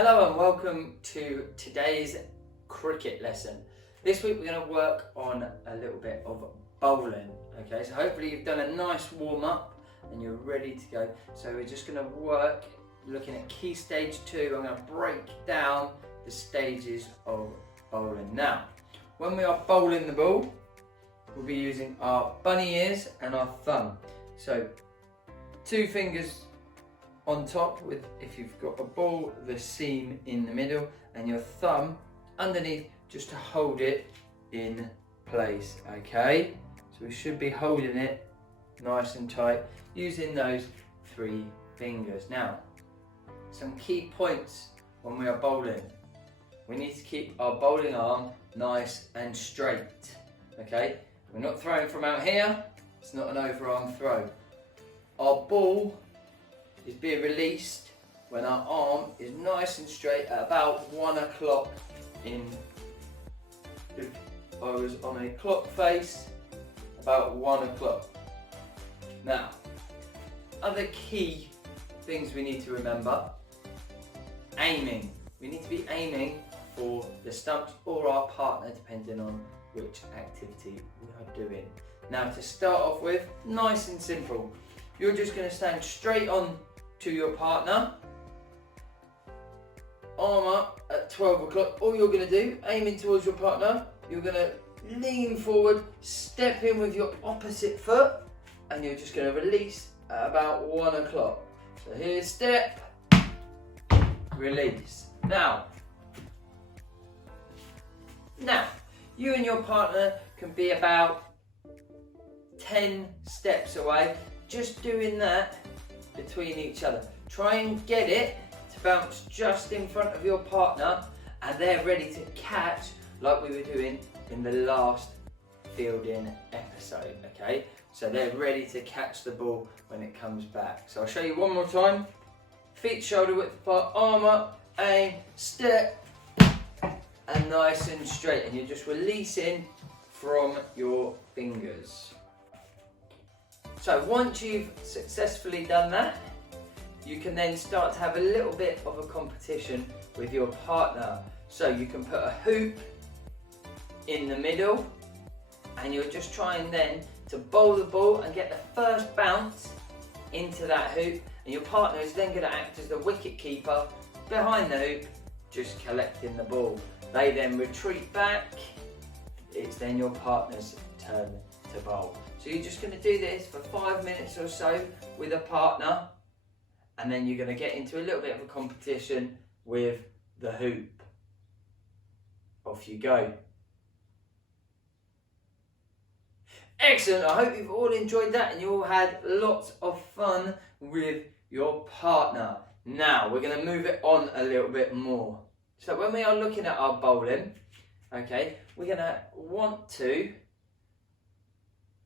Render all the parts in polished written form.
Hello and welcome to today's cricket lesson. This week we're going to work on a little bit of bowling. Okay, so hopefully you've done a nice warm up and you're ready to go. So we're just going to work looking at Keystage 2. I'm going to break down the stages of bowling. Now, when we are bowling the ball, we'll be using our bunny ears and our thumb. So 2 fingers on top with, if you've got a ball, the seam in the middle, and your thumb underneath just to hold it in place, okay? So we should be holding it nice and tight using those 3 fingers. Now, some key points when we are bowling. We need to keep our bowling arm nice and straight, okay? We're not throwing from out here, it's not an overarm throw. Our ball is being released when our arm is nice and straight at about 1 o'clock in, if I was on a clock face, about 1 o'clock. Now, other key things we need to remember: aiming. We need to be aiming for the stumps or our partner, depending on which activity we are doing. Now, to start off with, nice and simple. You're just going to stand straight on to your partner, arm up at 12 o'clock. All you're going to do, aiming towards your partner, you're going to lean forward, step in with your opposite foot, and you're just going to release at about 1 o'clock. So here's step, release. Now, you and your partner can be about 10 steps away, just doing that between each other. Try and get it to bounce just in front of your partner, and they're ready to catch like we were doing in the last fielding episode, okay? So they're ready to catch the ball when it comes back. So I'll show you one more time. Feet shoulder width apart, arm up, aim, step, and nice and straight. And you're just releasing from your fingers. So once you've successfully done that, you can then start to have a little bit of a competition with your partner. So you can put a hoop in the middle, and you're just trying then to bowl the ball and get the first bounce into that hoop, and your partner is then going to act as the wicket keeper behind the hoop, just collecting the ball. They then retreat back. It's then your partner's turn to bowl. So you're just going to do this for 5 minutes or so with a partner, and then you're going to get into a little bit of a competition with the hoop. Off you go. Excellent, I hope you've all enjoyed that and you all had lots of fun with your partner. Now we're going to move it on a little bit more. So when we are looking at our bowling, okay, we're going to want to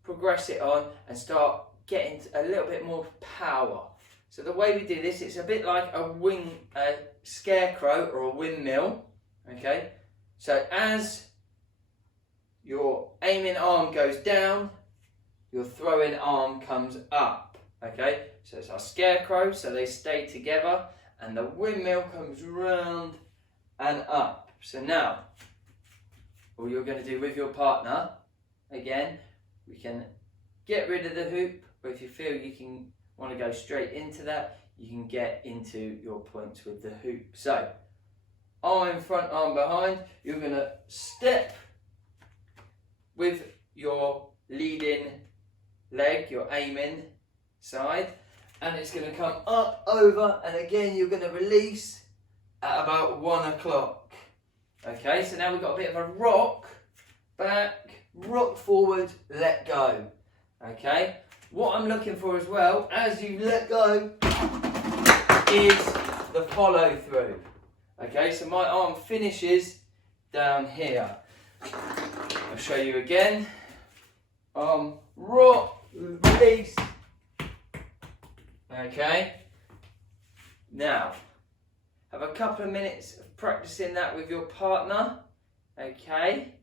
progress it on and start getting a little bit more power. So the way we do this, it's a bit like a scarecrow or a windmill, okay? So as your aiming arm goes down, your throwing arm comes up, okay? So it's our scarecrow, so they stay together, and the windmill comes round and up. So now, all you're going to do with your partner, again, we can get rid of the hoop, but if you feel you want to go straight into that, you can get into your points with the hoop. So, arm in front, arm behind, you're going to step with your leading leg, your aiming side, and it's going to come up, over, and again you're going to release at about 1 o'clock. Okay, so now we've got a bit of a rock, back, rock forward, let go. Okay, what I'm looking for as well, as you let go, is the follow through. Okay, so my arm finishes down here. I'll show you again. Rock, release. Okay, now have a couple of minutes of practicing that with your partner. Okay.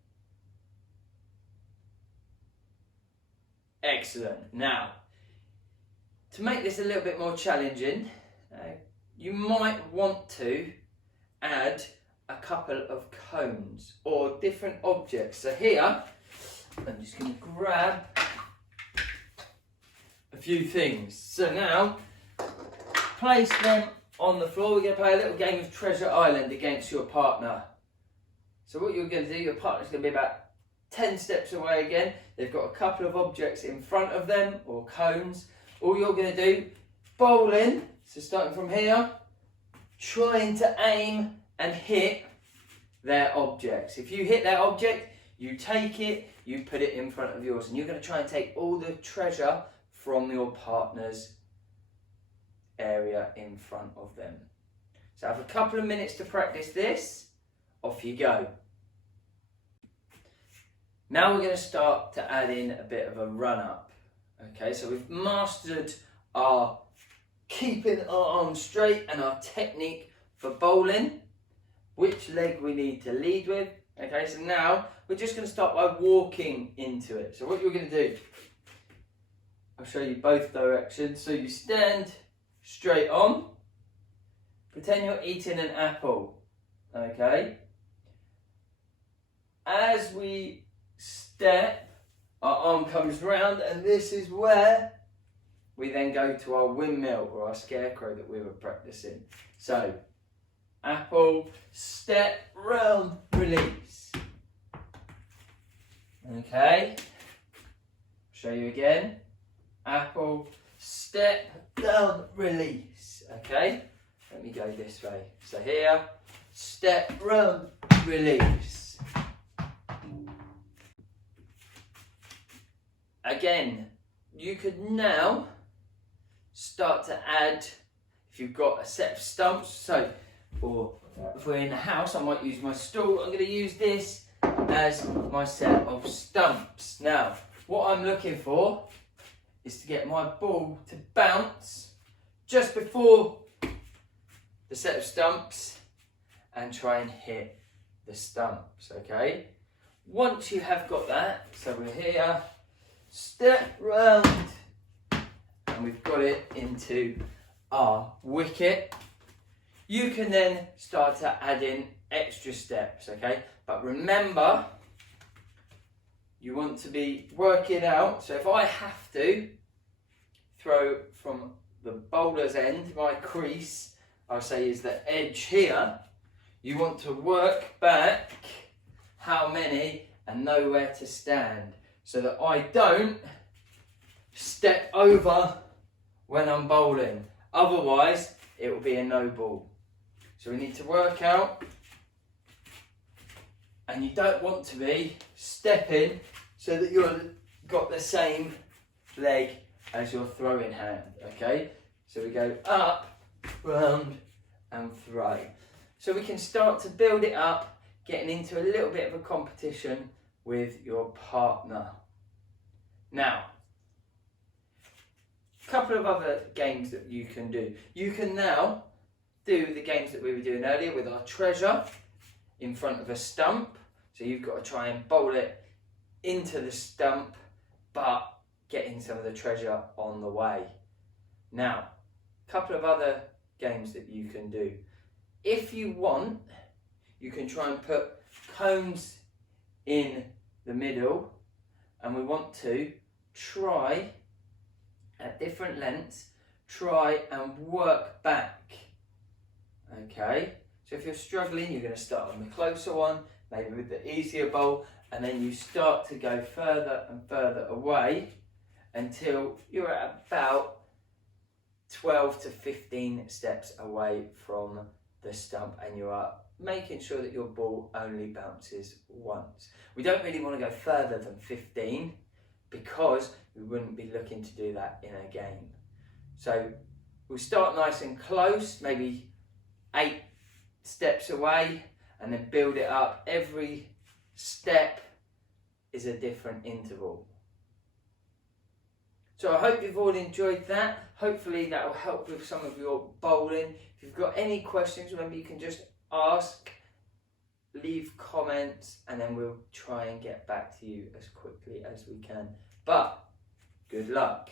Excellent. Now, to make this a little bit more challenging, you might want to add a couple of cones or different objects. So here, I'm just going to grab a few things. So now, place them on the floor. We're going to play a little game of Treasure Island against your partner. So what you're going to do, your partner's going to be about 10 steps away again. They've got a couple of objects in front of them, or cones. All you're going to do, bowling, so starting from here, trying to aim and hit their objects. If you hit their object, you take it, you put it in front of yours, and you're going to try and take all the treasure from your partner's area in front of them. So have a couple of minutes to practice this. Off you go. Now we're going to start to add in a bit of a run-up. Okay, so we've mastered our keeping our arms straight and our technique for bowling. Which leg we need to lead with. Okay, so now we're just going to start by walking into it. So what you're going to do, I'll show you both directions. So you stand straight on, pretend you're eating an apple. Okay, as we step, our arm comes round, and this is where we then go to our windmill or our scarecrow that we were practicing. So, apple, step, round, release. Okay, show you again. Apple, step, down, release. Okay, let me go this way. So here, step, round, release. Again, you could now start to add, if you've got a set of stumps, so, or if we're in the house, I might use my stool. I'm going to use this as my set of stumps. Now, what I'm looking for is to get my ball to bounce just before the set of stumps and try and hit the stumps, okay? Once you have got that, so we're here, step round, and we've got it into our wicket. You can then start to add in extra steps, okay? But remember, you want to be working out. So if I have to throw from the bowler's end, my crease, I'll say is the edge here, you want to work back how many and know where to stand, so that I don't step over when I'm bowling. Otherwise, it will be a no ball. So we need to work out, and you don't want to be stepping so that you've got the same leg as your throwing hand, okay? So we go up, round, and throw. So we can start to build it up, getting into a little bit of a competition with your partner. Now, a couple of other games that you can do. You can now do the games that we were doing earlier with our treasure in front of a stump. So you've got to try and bowl it into the stump, but getting some of the treasure on the way. Now, a couple of other games that you can do. If you want, you can try and put cones in the middle, and we want to try at different lengths, try and work back. Okay, so if you're struggling, you're going to start on the closer one, maybe with the easier bowl, and then you start to go further and further away until you're at about 12 to 15 steps away from the stump, and you are making sure that your ball only bounces once. We don't really want to go further than 15 because we wouldn't be looking to do that in a game. So we'll start nice and close, maybe 8 steps away, and then build it up. Every step is a different interval. So I hope you've all enjoyed that. Hopefully that will help with some of your bowling. If you've got any questions, remember you can just ask, leave comments, and then we'll try and get back to you as quickly as we can. But good luck.